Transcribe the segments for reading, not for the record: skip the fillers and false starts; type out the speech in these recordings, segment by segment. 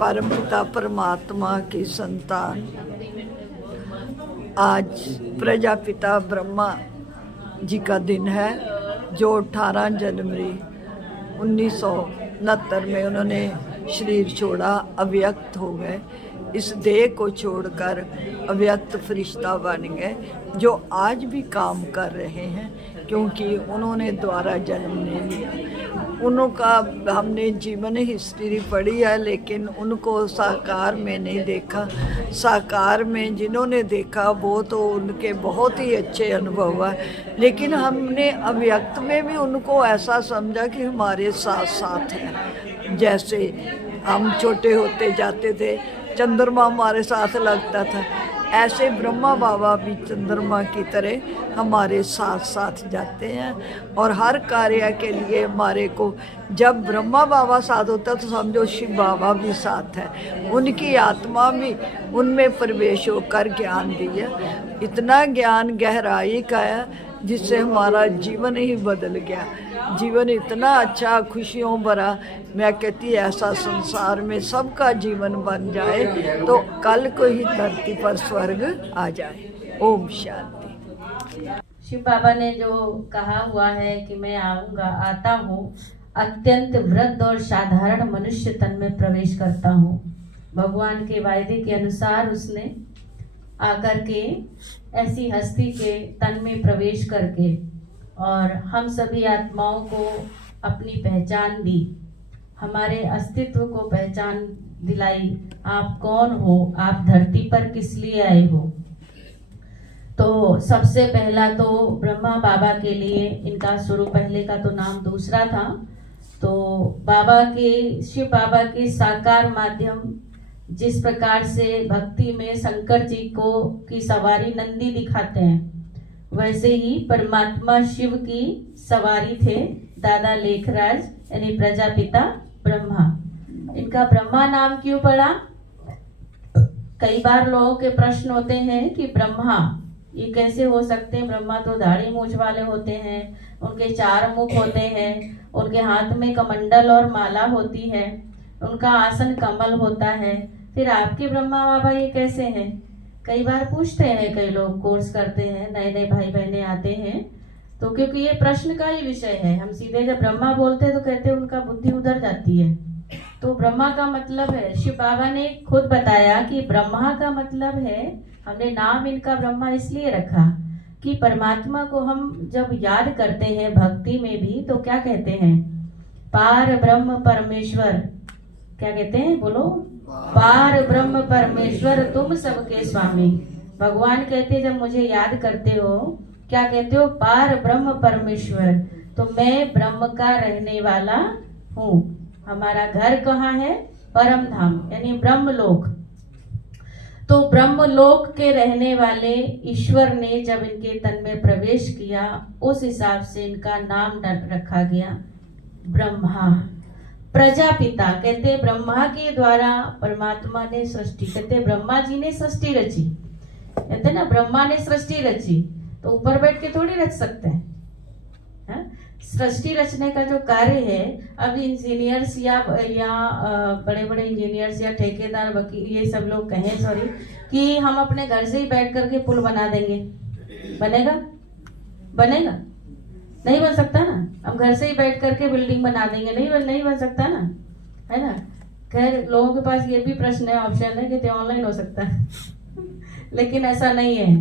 परमपिता परमात्मा की संतान, आज प्रजापिता ब्रह्मा जी का दिन है, जो 18 जनवरी 1969 में उन्होंने शरीर छोड़ा, अव्यक्त हो गए। इस देह को छोड़कर अव्यक्त फरिश्ता बन गए, जो आज भी काम कर रहे हैं, क्योंकि उन्होंने दोबारा जन्म नहीं लिया। उनका हमने जीवन हिस्ट्री पढ़ी है, लेकिन उनको साकार में नहीं देखा। साकार में जिन्होंने देखा वो तो उनके बहुत ही अच्छे अनुभव हुआ, लेकिन हमने अव्यक्त में भी उनको ऐसा समझा कि हमारे साथ साथ है। जैसे हम छोटे होते जाते थे, चंद्रमा हमारे साथ लगता था, ऐसे ब्रह्मा बाबा भी चंद्रमा की तरह हमारे साथ साथ जाते हैं। और हर कार्य के लिए हमारे को जब ब्रह्मा बाबा साथ होता तो समझो शिव बाबा भी साथ है। उनकी आत्मा भी उनमें प्रवेश होकर ज्ञान दिया। इतना ज्ञान गहराई का है जिससे हमारा जीवन ही बदल गया। जीवन इतना अच्छा, खुशियों भरा। मैं कहती ऐसा संसार में सबका जीवन बन जाए तो कल को ही धरती पर स्वर्ग आ जाए। ओम शांति। शिव बाबा ने जो कहा हुआ है कि मैं आता हूँ, अत्यंत वृद्ध और साधारण मनुष्य तन में प्रवेश करता हूँ। भगवान के वायदे के अनुसार उसने आकर के ऐसी हस्ती के तन में प्रवेश करके और हम सभी आत्माओं को अपनी पहचान दी, हमारे अस्तित्व को पहचान दिलाई। आप कौन हो, आप धरती पर किस लिए आए हो। तो सबसे पहला तो ब्रह्मा बाबा के लिए, इनका शुरू पहले का तो नाम दूसरा था, तो बाबा के, शिव बाबा के साकार माध्यम, जिस प्रकार से भक्ति में शंकर जी को की सवारी नंदी दिखाते हैं, वैसे ही परमात्मा शिव की सवारी थे दादा लेखराज, यानी प्रजापिता ब्रह्मा। इनका ब्रह्मा नाम क्यों पड़ा? कई बार लोगों के प्रश्न होते हैं कि ब्रह्मा ये कैसे हो सकते हैं। ब्रह्मा तो दाढ़ी मूछ वाले होते हैं, उनके 4 मुख होते हैं, उनके हाथ में कमंडल और माला होती है, उनका आसन कमल होता है, फिर आपके ब्रह्मा बाबा ये कैसे हैं? कई बार पूछते हैं, कई लोग कोर्स करते हैं, नए नए भाई बहने आते हैं, तो क्योंकि ये प्रश्न का ही विषय है। हम सीधे जब ब्रह्मा बोलते हैं तो कहते हैं उनका बुद्धि उधर जाती है। तो ब्रह्मा का मतलब है, शिव बाबा ने खुद बताया कि ब्रह्मा का मतलब है, हमने नाम इनका ब्रह्मा इसलिए रखा कि परमात्मा को हम जब याद करते हैं भक्ति में भी, तो क्या कहते हैं? पार ब्रह्म परमेश्वर। क्या कहते हैं? बोलो, पार ब्रह्म परमेश्वर तुम सबके स्वामी। भगवान कहते हैं जब मुझे याद करते हो, क्या कहते हो? पार ब्रह्म परमेश्वर। तो मैं ब्रह्म का रहने वाला हूँ। हमारा घर कहाँ है? परम धाम, यानी ब्रह्मलोक। तो ब्रह्मलोक के रहने वाले ईश्वर ने जब इनके तन में प्रवेश किया, उस हिसाब से इनका नाम रखा गया ब्रह्मा। प्रजापिता कहते ब्रह्मा के द्वारा परमात्मा ने सृष्टि, कहते ब्रह्मा जी ने सृष्टि रची, कहते ना ब्रह्मा ने सृष्टि रची, तो ऊपर बैठ के थोड़ी रच सकते हैं। सृष्टि रचने का जो कार्य है, अब इंजीनियर्स या बड़े बड़े इंजीनियर्स या ठेकेदार, वकील, ये सब लोग कहें सॉरी कि हम अपने घर से ही बैठ करके पुल बना देंगे, बनेगा? बनेगा? नहीं बन सकता ना। हम घर से ही बैठ करके बिल्डिंग बना देंगे, नहीं बन सकता ना, है ना। खैर लोगों के पास ये भी प्रश्न है, ऑप्शन है कि ऑनलाइन हो सकता है लेकिन ऐसा नहीं है।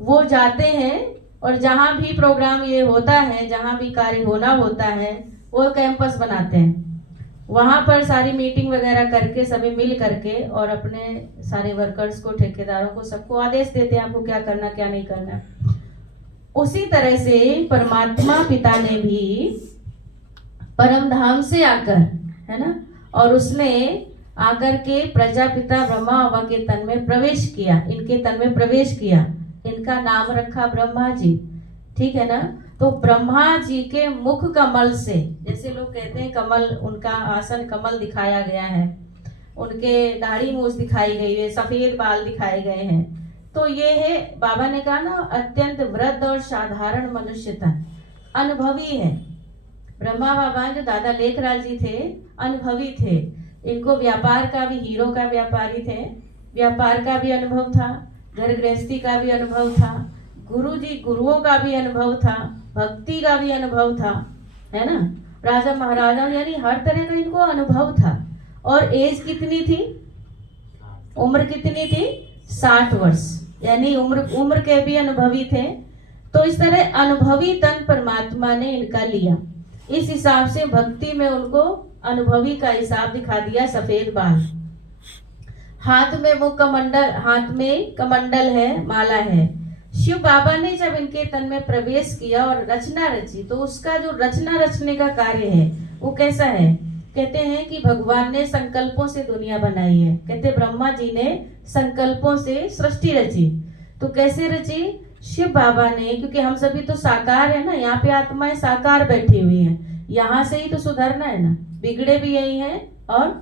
वो जाते हैं और जहां भी प्रोग्राम ये होता है, जहां भी कार्य होना होता है, वो कैंपस बनाते हैं, वहां पर सारी मीटिंग वगैरह करके सभी मिल करके और अपने सारे वर्कर्स को, ठेकेदारों को, सबको आदेश देते हैं आपको क्या करना क्या नहीं करना। उसी तरह से परमात्मा पिता ने भी परम धाम से आकर, है ना, और उसने आकर के प्रजापिता ब्रह्मा बाबा के तन में प्रवेश किया, इनके तन में प्रवेश किया, इनका नाम रखा ब्रह्मा जी। ठीक है ना। तो ब्रह्मा जी के मुख कमल से, जैसे लोग कहते हैं कमल, उनका आसन कमल दिखाया गया है, उनके दाढ़ी मूछ दिखाई गई है, सफेद बाल दिखाए गए हैं। तो ये है, बाबा ने कहा ना, अत्यंत वृद्ध और साधारण मनुष्य तन, अनुभवी है। ब्रह्मा बाबा जो दादा लेखराज जी थे, अनुभवी थे। इनको व्यापार का भी, हीरो का व्यापारी थे, व्यापार का भी अनुभव था, घर गृहस्थी का भी अनुभव था, गुरुओं का भी अनुभव था, भक्ति का भी अनुभव था, है ना। राजा महाराजा यानी हर तरह का इनको अनुभव था। और एज कितनी थी, उम्र कितनी थी, 60 वर्ष, यानी उम्र के भी अनुभवी थे। तो इस तरह अनुभवी तन परमात्मा ने इनका लिया। इस हिसाब से भक्ति में उनको अनुभवी का हिसाब दिखा दिया। सफेद बाल, हाथ में वो कमंडल, हाथ में कमंडल है, माला है। शिव बाबा ने जब इनके तन में प्रवेश किया और रचना रची, तो उसका जो रचना रचने का कार्य है वो कैसा है। कहते हैं कि भगवान ने संकल्पों से दुनिया बनाई है। कहते ब्रह्मा जी ने संकल्पों से सृष्टि रची। तो कैसे रची, शिव बाबा ने, क्योंकि हम सभी तो साकार है ना, यहाँ पे आत्माएं साकार बैठी हुई हैं, यहाँ से ही तो सुधरना है ना, बिगड़े भी यही है और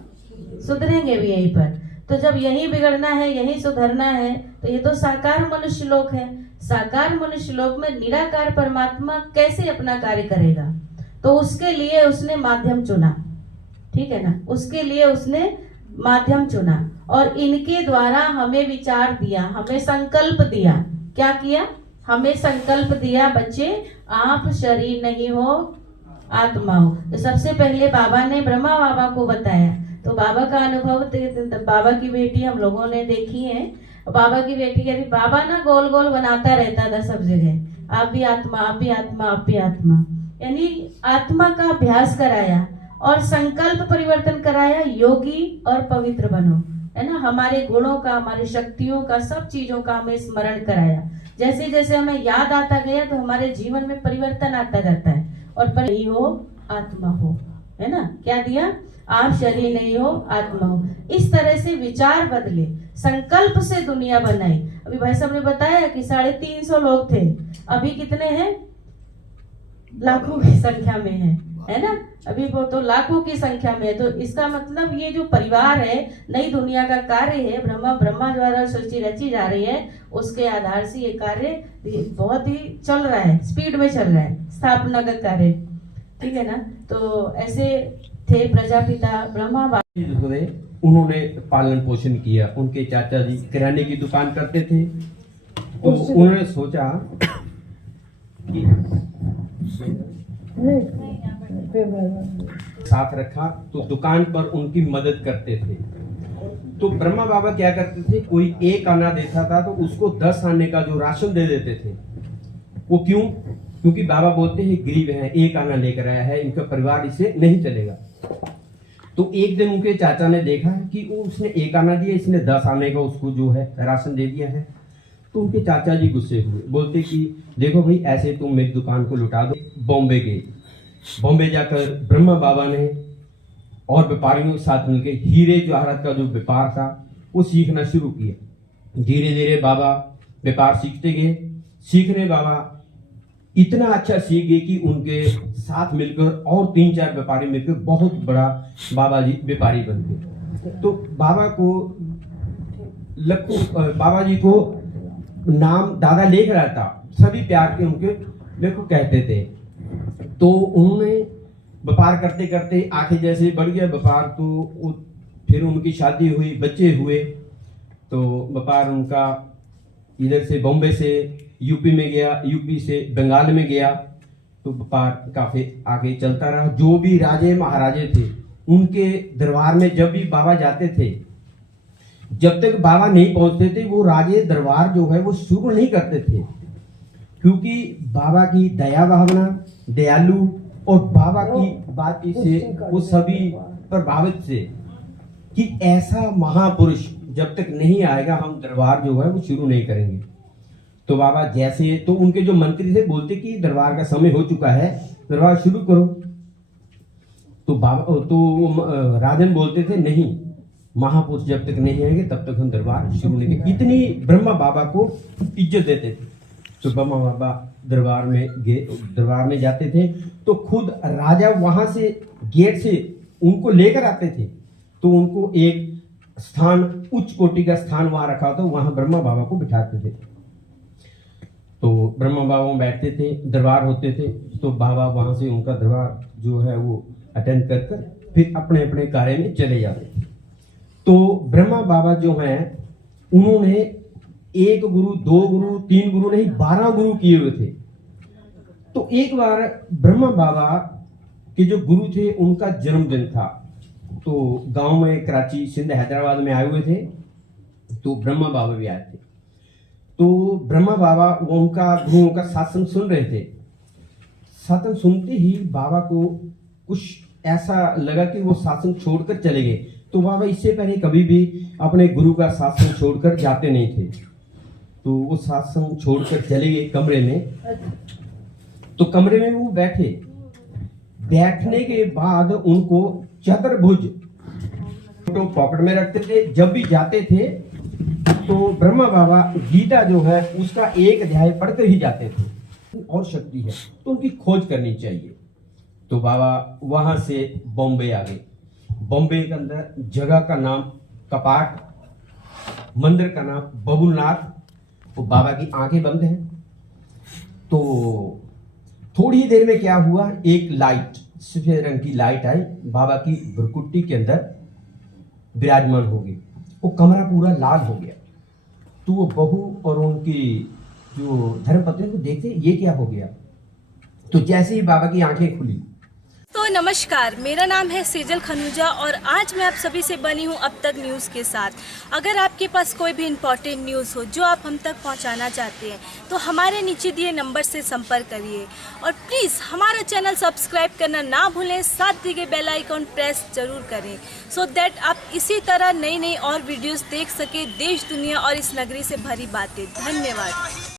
सुधरेंगे भी यहीं पर। तो जब यही बिगड़ना है, यही सुधरना है, तो ये तो साकार मनुष्य लोक है। साकार मनुष्य लोक में निराकार परमात्मा कैसे अपना कार्य करेगा। तो उसके लिए उसने माध्यम चुना, ठीक है ना, उसके लिए उसने माध्यम चुना और इनके द्वारा हमें विचार दिया, हमें संकल्प दिया। क्या किया, हमें संकल्प दिया, बच्चे आप शरीर नहीं हो, आत्मा हो। तो सबसे पहले बाबा ने ब्रह्मा बाबा को बताया। तो बाबा का अनुभव, बाबा की बेटी हम लोगों ने देखी है। बाबा की बेटी कहती, बाबा ना गोल गोल बनाता रहता था सब जगह, आप भी आत्मा, आप भी आत्मा, आप भी आत्मा, यानी आत्मा का अभ्यास कराया और संकल्प परिवर्तन कराया। योगी और पवित्र बनो, है ना, हमारे गुणों का, हमारी शक्तियों का, सब चीजों का हमें स्मरण कराया। जैसे जैसे हमें याद आता गया तो हमारे जीवन में परिवर्तन आता जाता है। और पर नहीं हो, आत्मा हो, है ना, क्या दिया, आप शरीर नहीं हो, आत्मा हो। इस तरह से विचार बदले, संकल्प से दुनिया बनाई। अभी भाई साहब ने बताया कि 350 लोग थे, अभी कितने हैं, लाखों की संख्या में है ना, अभी वो तो लाखों की संख्या में है। तो इसका मतलब ये जो परिवार है, नई दुनिया का कार्य है, ब्रह्मा द्वारा सृष्टि रची जा रही है, उसके आधार से ये कार्य बहुत ही चल रहा है, स्पीड में चल रहा है, स्थापना का कार्य, ठीक है ना। तो ऐसे थे प्रजापिता ब्रह्मा बाबा, उन्होंने पालन पोषण किया। उनके चाचा जी किराने की दुकान करते थे, तो उन्होंने सोचा कि साथ रखा, तो दुकान पर उनकी मदद करते थे। तो ब्रह्मा बाबा क्या करते थे, कोई 1 आना देता था तो उसको 10 आने का जो राशन दे देते थे। वो क्यों, क्योंकि बाबा बोलते हैं गरीब हैं, 1 आना लेकर आया है, इनका परिवार इसे नहीं चलेगा। तो एक दिन उनके चाचा ने देखा कि वो उसने 1 आना दिया, इसने 10 आने का उसको जो है राशन दे दिया है। तो उनके चाचा जी गुस्से हुए, बोलते कि देखो भाई, ऐसे तुम मेरी दुकान को लुटा दो। बॉम्बे गए, बॉम्बे जाकर ब्रह्मा बाबा ने और व्यापारियों के साथ मिलकर हीरे जवाहरात का जो व्यापार था वो सीखना शुरू किया। धीरे धीरे बाबा व्यापार सीखते गए। सीखने बाबा इतना अच्छा सीख गए कि उनके साथ मिलकर और 3-4 व्यापारी मिलकर बहुत बड़ा बाबा जी व्यापारी बन गए। तो बाबा जी को नाम दादा लेकर आता, सभी प्यार के उनके मेरे को कहते थे। तो उन्होंने व्यापार करते करते आखिर जैसे बढ़ गया व्यापार, तो फिर उनकी शादी हुई, बच्चे हुए, तो व्यापार उनका इधर से बॉम्बे से यूपी में गया, यूपी से बंगाल में गया, तो व्यापार काफी आगे चलता रहा। जो भी राजे महाराजे थे उनके दरबार में जब भी बाबा जाते थे, जब तक बाबा नहीं पहुंचते थे वो राजे दरबार जो है वो शुरू नहीं करते थे, क्योंकि बाबा की दया भावना, दयालु और बाबा की बातचीत से वो सभी प्रभावित से कि ऐसा महापुरुष जब तक नहीं आएगा हम दरबार जो है वो शुरू नहीं करेंगे। तो बाबा जैसे, तो उनके जो मंत्री थे बोलते कि दरबार का समय हो चुका है, दरबार शुरू करो। तो बाबा, तो राजन बोलते थे नहीं, महापुरुष जब तक नहीं आएंगे तब तक हम दरबार शुरू नहीं करेंगे। इतनी ब्रह्मा बाबा को इज्जत देते थे। तो ब्रह्मा बाबा दरबार में जाते थे तो खुद राजा वहां से गेट से उनको लेकर आते थे। तो उनको एक स्थान, उच्च कोटि का स्थान वहां रखा था, वहां ब्रह्मा बाबा को बिठाते थे। तो ब्रह्मा बाबा बैठते थे, दरबार होते थे, तो बाबा वहां से उनका दरबार जो है वो अटेंड कर फिर अपने अपने कार्य में चले जाते थे। तो ब्रह्मा बाबा जो हैं उन्होंने 1 गुरु, 2 गुरु, 3 गुरु नहीं 12 गुरु किए हुए थे। तो एक बार ब्रह्मा बाबा के जो गुरु थे उनका जन्मदिन था, तो गांव में कराची, सिंध, हैदराबाद में आए हुए थे। तो ब्रह्मा बाबा भी आए थे। तो ब्रह्मा बाबा उनका गुरुओं का सत्संग सुन रहे थे। सत्संग सुनते ही बाबा को कुछ ऐसा लगा कि वो सत्संग छोड़कर चले गए। तो बाबा इससे पहले कभी भी अपने गुरु का सत्संग छोड़कर जाते नहीं थे। तो वो सत्संग छोड़कर चले गए कमरे में। तो कमरे में वो बैठे। बैठने के बाद उनको चतुर्भुज तो पॉकेट में रखते थे। जब भी जाते थे तो ब्रह्मा बाबा गीता जो है उसका 1 अध्याय पढ़कर ही जाते थे। और शक्ति है तो उनकी खोज करनी चाहिए। तो बाबा वहां से बॉम्बे आ गए। बॉम्बे के अंदर जगह का नाम कपाट, मंदिर का नाम बबुलनाथ। तो बाबा की आंखें बंद हैं। तो थोड़ी देर में क्या हुआ, एक लाइट, सफेद रंग की लाइट आई, बाबा की भ्रुकुटी के अंदर विराजमान हो गई। वो कमरा पूरा लाल हो गया। तो वो बहू और उनकी जो धर्मपत्नी को देखते ये क्या हो गया। तो जैसे ही बाबा की आंखें खुली। तो नमस्कार, मेरा नाम है सेजल खनूजा और आज मैं आप सभी से बनी हूँ अब तक न्यूज़ के साथ। अगर आपके पास कोई भी इम्पोर्टेंट न्यूज़ हो जो आप हम तक पहुँचाना चाहते हैं तो हमारे नीचे दिए नंबर से संपर्क करिए और प्लीज़ हमारा चैनल सब्सक्राइब करना ना भूलें, साथ दिए बेल आइकॉन प्रेस जरूर करें सो दैट आप इसी तरह नई नई और वीडियोज़ देख सकें, देश दुनिया और इस नगरी से भरी बातें। धन्यवाद।